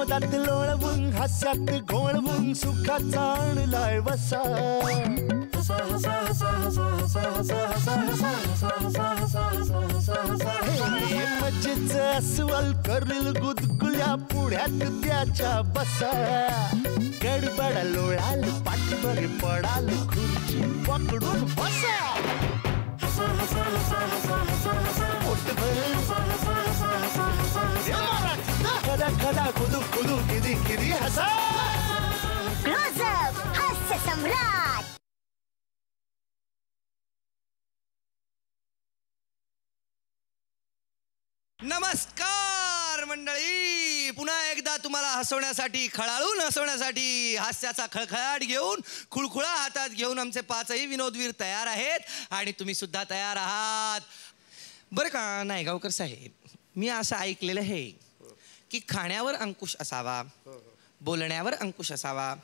विनोदात लोळवून हास्यात घोळवून सुखाचा आणलाय वसा मजेच अस्वल करील गुदगुल्या पुढ्यात त्याच्या बसा गडबड लोळाल पाठीवर पडाल खुर्ची पकडून बसा खदा खदा खुदू खुदू किदी किदी हसा क्लोजअप हास्य सम्राट. नमस्कार मंडळी, पुन्हा एकदा तुम्हाला हसवण्यासाठी, खळाळून हसवण्यासाठी हास्याचा खळखळाट घेऊन, खुळखुळा हातात घेऊन आमचे पाचही विनोदवीर तयार आहेत आणि तुम्ही सुद्धा तयार आहात. बरं का नायगावकर साहेब, मी असं ऐकलेलं आहे की खाण्यावर अंकुश असावा, बोलण्यावर अंकुश असावा,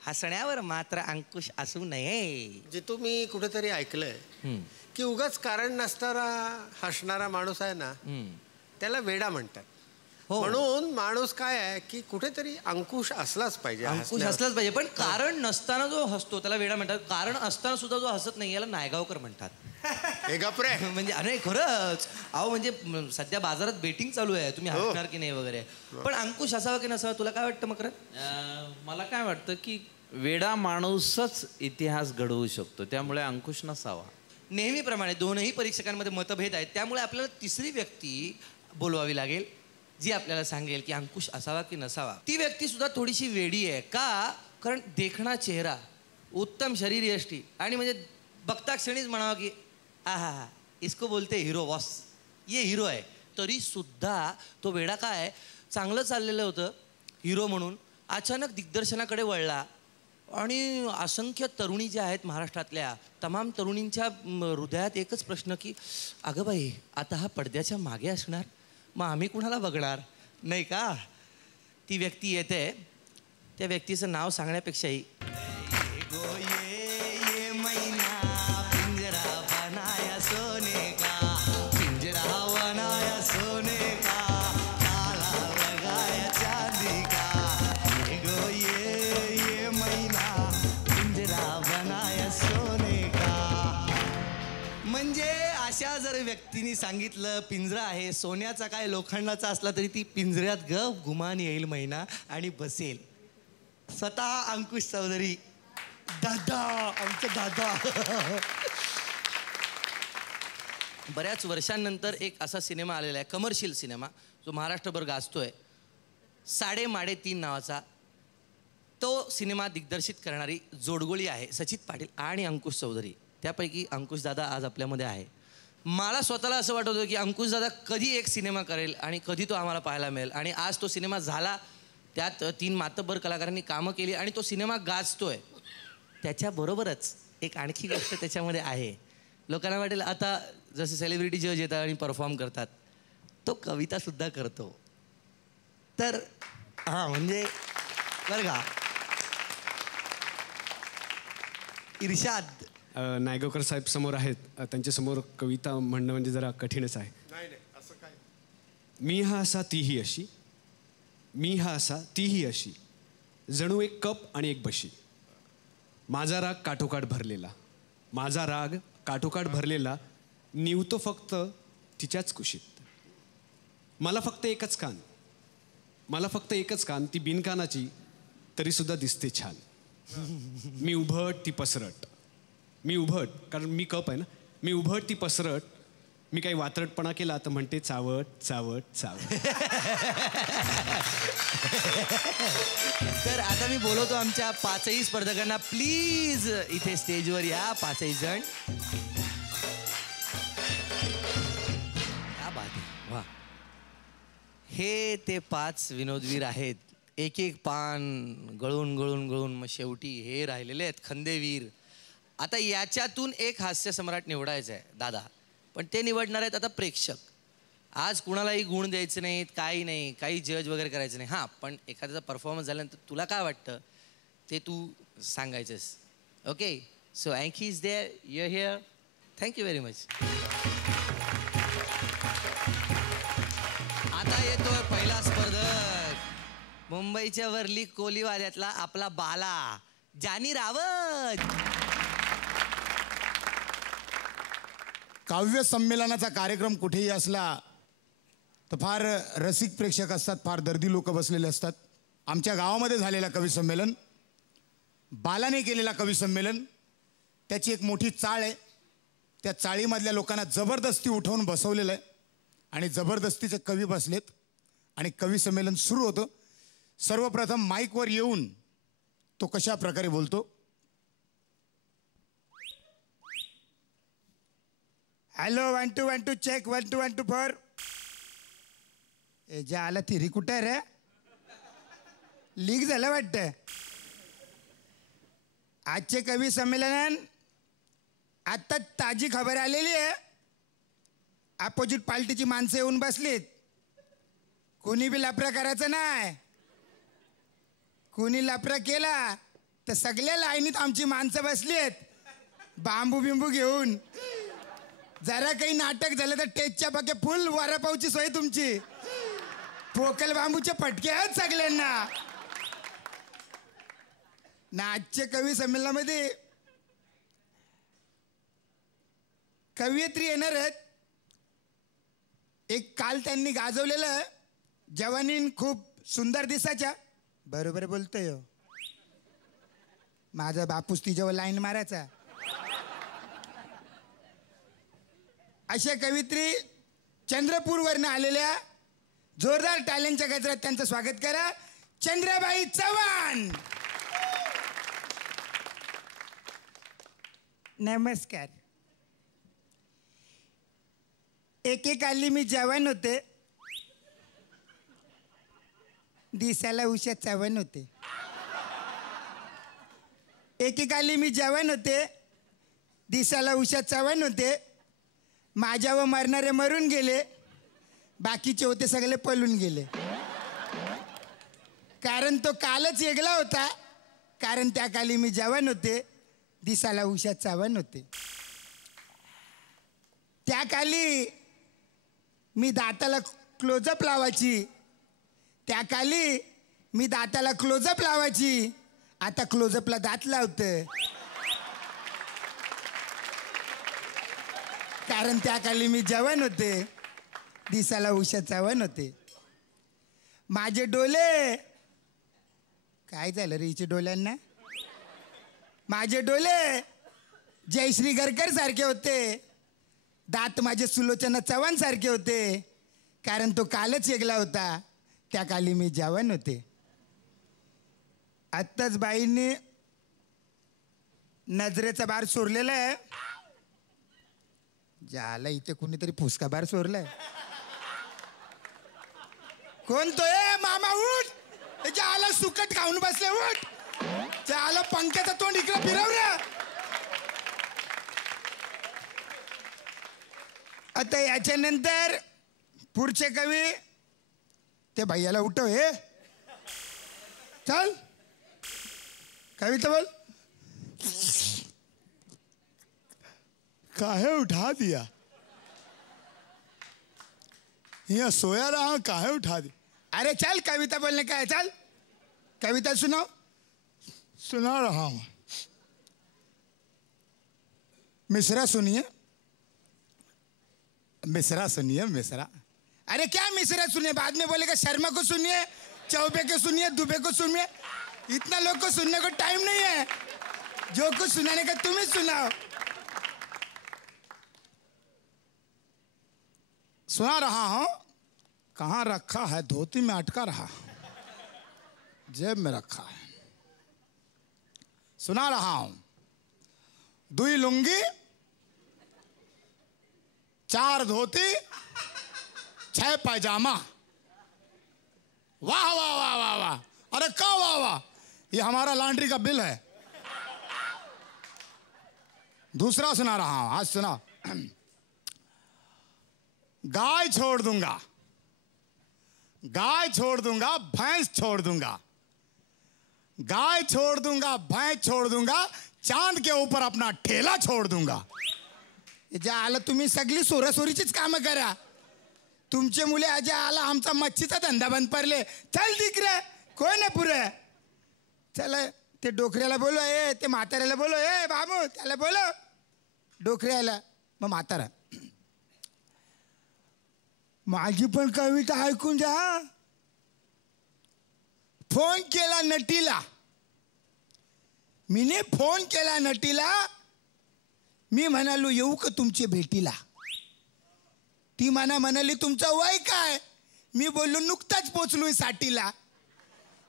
हसण्यावर मात्र अंकुश असू नये. जे तुम्ही कुठेतरी ऐकलंय की उगाच कारण नसणारा हसणारा माणूस आहे ना, त्याला वेडा म्हणतात. म्हणून माणूस काय आहे की कुठेतरी अंकुश असलाच पाहिजे, अंकुश असलाच पाहिजे. पण कारण नसताना जो हसतो त्याला वेडा म्हणतात, कारण असताना सुद्धा जो हसत नाही याला नायगावकर म्हणतात. हे गप्रे म्हणजे अरे खरंच अहो, म्हणजे सध्या बाजारात बेटिंग चालू आहे, तुम्ही हसणार की नाही वगैरे. पण अंकुश असावा की नसावा, तुला काय वाटतं मकरंद? मला काय वाटतं की वेडा माणूसच इतिहास घडवू शकतो, त्यामुळे अंकुश नसावा. नेहमीप्रमाणे दोनही परीक्षकांमध्ये मतभेद आहेत, त्यामुळे आपल्याला तिसरी व्यक्ती बोलवावी लागेल जी आपल्याला सांगेल की अंकुश असावा की नसावा. ती व्यक्ती सुद्धा थोडीशी वेडी आहे का, कारण देखणा चेहरा, उत्तम शरीर यष्टी आणि म्हणजे बघता क्षणीच म्हणावं की आहा इसको बोलते हिरो बॉस, ये हिरो आहे. तरी सुद्धा तो वेडा काय, चांगलं चाललेलं होतं हिरो म्हणून, अचानक दिग्दर्शनाकडे वळला आणि असंख्य तरुणी ज्या आहेत महाराष्ट्रातल्या तमाम तरुणींच्या हृदयात एकच प्रश्न की अगं बाई आता हा पडद्याच्या मागे असणार, मग आम्ही कुणाला बघणार नाही का. ती व्यक्ती येते, त्या व्यक्तीचं नाव सांगण्यापेक्षाही अशा जर व्यक्तीने सांगितलं पिंजरा आहे सोन्याचा काय लोखंडाचा असला तरी ती पिंजऱ्यात गप गुमान येईल महिना आणि बसेल. स्वतः अंकुश चौधरी दादा, आमचे दादा. बऱ्याच वर्षांनंतर एक असा सिनेमा आलेला आहे, कमर्शियल सिनेमा, जो महाराष्ट्रभर गाजतोय, साडे माडे 3 नावाचा. तो सिनेमा दिग्दर्शित करणारी जोडगोळी आहे सचित पाटील आणि अंकुश चौधरी. त्यापैकी अंकुश दादा आज आपल्यामध्ये आहे. मला स्वतःला असं वाटत होतं की अंकुश दादा कधी एक सिनेमा करेल आणि कधी तो आम्हाला पाहायला मिळेल, आणि आज तो सिनेमा झाला, त्यात 3 मातब्बर कलाकारांनी कामं केली आणि तो सिनेमा गाजतोय. त्याच्याबरोबरच एक आणखी गोष्ट त्याच्यामध्ये आहे. लोकांना वाटेल आता जसे सेलिब्रिटी जज येतात आणि परफॉर्म करतात, तो कवितासुद्धा करतो. तर हां म्हणजे बरं का इर्शाद नायगावकर साहेब समोर आहेत, त्यांच्यासमोर कविता म्हणणं म्हणजे जरा कठीणच आहे. नाही असं काय. मी हा असा तीही अशी, मी हा असा तीही अशी, जणू एक कप आणि एक बशी. माझा राग काठोकाठ भरलेला, माझा राग काठोकाठ भरलेला, निवतो फक्त तिच्याच कुशीत. मला फक्त एकच कान, मला फक्त एकच कान, ती बिनकानाची तरीसुद्धा दिसते छान. मी उभट ती पसरट, मी उभट कारण मी कप आहे ना, मी उभट ती पसरट, मी काही वात्रटपणा केला तर म्हणते चावट चावट चावट. तर आता मी बोलवतो आमच्या 5ही स्पर्धकांना, प्लीज इथे स्टेजवर या 5ही जण. क्या बात आहे, वा. हे ते 5 विनोदवीर आहेत. एक एक पान गळून गळून गळून मग शेवटी हे राहिलेले आहेत खंदेवीर. आता याच्यातून एक हास्य सम्राट निवडायचं आहे दादा, पण ते निवडणार आहेत आता प्रेक्षक. आज कुणालाही गुण द्यायचे नाहीत, काही नाही, काही जज वगैरे करायचं नाही. हां, पण एखाद्याचा परफॉर्मन्स झाल्यानंतर तुला काय वाटतं ते तू सांगायचंस. Okay, so Anki is there, you here. Thank you very much. आता येतोय पहिला स्पर्धक. मुंबईच्या वरली कोलीवाड्यातला आपला बाला जानी रावत. काव्य संमेलनाचा कार्यक्रम कुठेही असला तर फार रसिक प्रेक्षक असतात, फार दर्दी लोक बसलेले असतात. आमच्या गावामध्ये झालेलं कवी संमेलन, बालाने केलेला कवी संमेलन, त्याची एक मोठी चाळ आहे. त्या चाळीमधल्या लोकांना जबरदस्ती उठवून बसवलेलं आहे आणि जबरदस्तीचे कवी बसलेत आणि कवी संमेलन सुरू होतं. सर्वप्रथम माईकवर येऊन तो कशा प्रकारे बोलतो. Hello 1 2 1 2 check 1 2 1 2 4. ए ज्या आला थिरी कुठं आहे रे? लीक झालं वाटतं. आजचे कवी संमेलन आता ताजी खबर आलेली आहे. अपोजिट पार्टीची माणसं येऊन बसलीत. कोणी बी लफरा करायचं नाही. कोणी लफरा केला तर सगळ्या लाईनीत आमची माणसं बसली आहेत बांबू बिंबू घेऊन. जरा काही नाटक झालं तर टेजच्या बागे फुल वरापावची सोय तुमची. पोकल बांबूचे फटके आहेत सगळ्यांना. ना आजच्या कवी संमेलनामध्ये कवयित्री येणार आहेत. एक काल त्यांनी गाजवलेलं जवानीन खूप सुंदर दिसायच्या. बरोबर बोलतोय हो. माझा बापूस तिच्यावर लाईन मारायचा. अशा कवयित्री चंद्रपूरवरनं आलेल्या जोरदार टाळ्यांच्या गजरात त्यांचं स्वागत करा. चंद्राबाई चव्हाण. नमस्कार. एकेकाली मी जवान होते, दिसायला उषा चव्हाण होते. एकेकाली मी जवान होते, दिसायला उषा चव्हाण होते. माझ्यावर मरणारे मरून गेले, बाकीचे होते सगळे पळून गेले. कारण तो कालच वेगळा होता. कारण त्या काली मी जवान होते, दिसायला उषा चव्हाण होते. त्या काली मी दाताला क्लोजअप लावायची. त्या काली मी दाताला क्लोजअप लावायची. आता क्लोजअपला दात लावतं. कारण त्या काली मी जवान होते, दिसायला उषा चव्हाण होते. माझे डोले काय झालं रे हिचे डोल्यांना? माझे डोले जयश्री गरकर सारखे होते. दात माझे सुलोचना चव्हाण सारखे होते. कारण तो कालच वेगळा होता, त्या काली मी जवान होते. आत्ताच बाईंनी नजरेचा बार सोडलेला आहे. ज्याला इथे कोणीतरी फुसका बार सोडलाय. कोण तो? ए मामा उठ. ज्याला सुकट खाऊन बसले उठ. ज्याला पंख्याचा तोंड इकडे फिरव रे. आता याच्यानंतर पुढचे कवी ते भैयाला उठव. हे चल कविता बोल. काहे उठा दिया? यहाँ सोया रहा, काहे उठा दिया? अरे चल कविता बोलने का है. चल कविता सुनाओ. सुना रहा हूं. मिसरा सुनिए. मिसरा सुनिए. मिसरा. अरे क्या मिसरा सुनिए? बाद में बोलेगा शर्मा को सुनिए, चौबे को सुनिए, दुबे को सुनिए. इतना लोग को सुनने को टाइम नहीं है. जो कुछ सुनाने का तुम ही सुनाओ. सुना रहा हूं. कहाँ रखा है? धोती में अटका रहा, जेब में रखा है. सुना रहा हूं. 2 लुंगी, 4 धोती, 6 पैजामा. वाह वाह वाह वाह वाह. अरे क्या वाह वाह? ये हमारा लॉन्ड्री का बिल है. दूसरा सुना रहा हूं. आज सुना. गाय छोड़ दूंगा, गाय छोड़ दूंगा, भैंस छोड़ दूंगा. गाय छोड़ दूंगा, भैंस छोड़ दूंगा, चांद के ऊपर अपना ठेला छोड़ दूंगा. ज्या आला तुम्ही सगळी सोरासोरीचीच कामं करा. तुमचे मुले आजा आला आमचा मच्छीचा धंदा बंद पडले. चल तिकडे कोण आहे पुरे? चला ते डोकऱ्याला बोलव, ते म्हाताऱ्याला बोलव, बाबू त्याला बोलव, डोकऱ्याला. मग म्हातारा, माझी पण कविता ऐकून जा. फोन केला नटीला, मीने फोन केला नटीला, मी म्हणालो येऊ का तुमच्या भेटीला. ती म्हणाली तुमचं वय काय? मी बोललो नुकताच पोचलोय साठीला.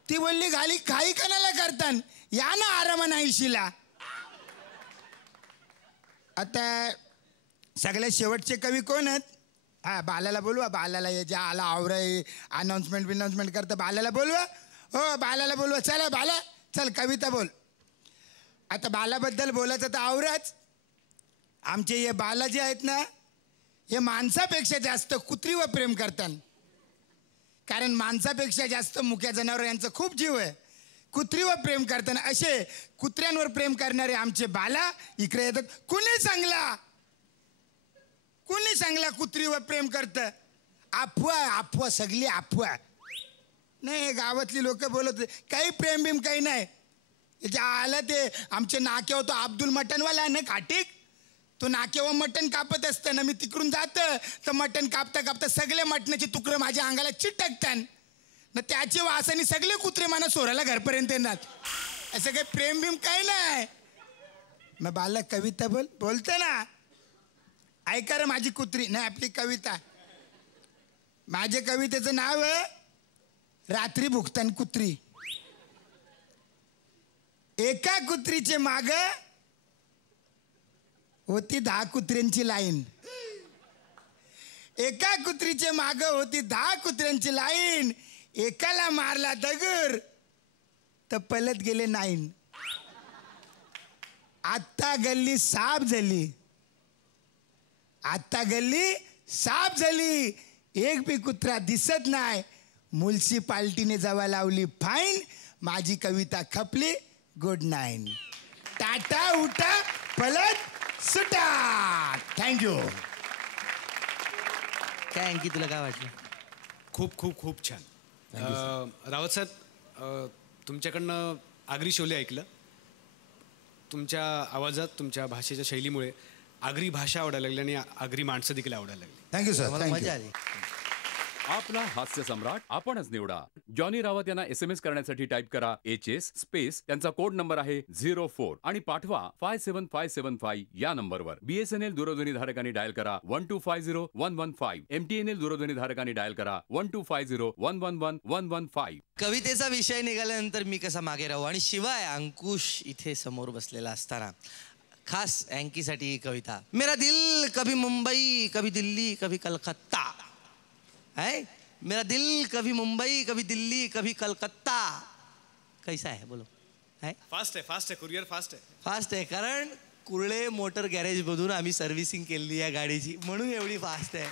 ती बोलली घाली काही कणाला करतान, या ना आरामानं ऐशीला. आता सगळ्यात शेवटचे कवी कोण आहेत? हा, बालाला बोलवा. बालाला ये ज्या आला आवराय अनाऊन्समेंट करतं, बालाला बोलवा. हो बालाला बोलवा. चला बाला, चल कविता बोल. आता बालाबद्दल बोलायचं तर आवराच. आमचे हे बाला जे आहेत ना, हे माणसापेक्षा जास्त कुत्रीवर प्रेम करतात. कारण माणसापेक्षा जास्त मुक्या जनावर यांचा खूप जीव आहे. कुत्रीवर प्रेम करताना असे कुत्र्यांवर प्रेम करणारे आमचे बाला इकडे येतात. कुणी सांगला कुत्रीवर प्रेम करतं? अफवा सगळी अफवा. नाही, गावातली लोक बोलत काही प्रेम बिम काही नाही. आला ते आमचे नाक्यावर तो अब्दुल मटनवाला ना काटिक, तो नाक्यावर मटण कापत असताना मी तिकडून जातं तर मटण कापता सगळे मटणाचे तुकडे माझ्या अंगाला चिटकतात ना. त्याचे वासाने सगळे कुत्रे मला सोरायला घरपर्यंत येणार. असं काही प्रेम बिम काही नाही. मग बाला कविता बोलते ना, ऐका रे माझी कुत्री. नाही, आपली कविता. माझ्या कवितेचं नाव आहे रात्री भुकतान कुत्री. एका कुत्रीचे माग होती 10 कुत्र्यांची लाईन. एका कुत्रीचे माग होती 10 कुत्र्यांची लाईन. एकाला मारला दगड तर पलत गेले 9. आता गल्ली साफ झाली. एक बी कुत्रा दिसत नाही. म्युन्सिपाल्टीने जवा लावली फाईन. माझी कविता खपली. Good night. टाटा उठा पलट सुटा. थँक्यू. काय आणखी तुला काय वाटलं? खूप खूप खूप छान. रावत साहेब, तुमच्याकडनं आगरी शोले ऐकलं. तुमच्या आवाजात, तुमच्या भाषेच्या शैलीमुळे आगरी भाषा आवडायला लागली आणि आगरी माणसं देखील आवडायला लागली. Thank you sir. मला मजा आली. आपला हास्य सम्राट आपणच निवडा. जॉनी रावत यांना SMS करण्यासाठी टाईप करा HS स्पेस त्यांचा कोड नंबर आहे 04 आणि पाठवा 57575 या नंबरवर. BSNL दूरध्वनी धारकांनी डायल करा 1250115. MTNL दूरध्वनी धारकांनी डायल करा 1250111 कवितेचा विषय निघाल्यानंतर मी कसा मागे राहू. आणि शिवाय अंकुश इथे समोर बसलेला असताना खास अँकीसाठी ही कविता. मेरा दिल कभी मुंबई कभी दिल्ली कभी कलकत्ता है. मेरा दिल कभी मुंबई कभी दिल्ली कभी कलकत्ता. कैसा है बोलो? है फास्ट आहे कुरिअर फास्ट आहे. कारण कुर्ळे मोटर गॅरेज मधून आम्ही सर्व्हिसिंग केली या गाडीची, म्हणून एवढी फास्ट आहे.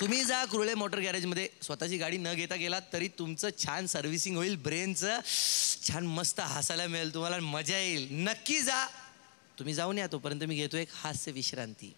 तुम्ही जा कुर्ळे मोटर गॅरेजमध्ये, स्वतःची गाडी न घेता गेलात तरी तुमचं छान सर्व्हिसिंग होईल. ब्रेनचं छान मस्त हसायला मिळेल तुम्हाला, मजा येईल. नक्की जा. तुम्ही जाऊन या. तोपर्यंत मी घेतो एक हास्य विश्रांती.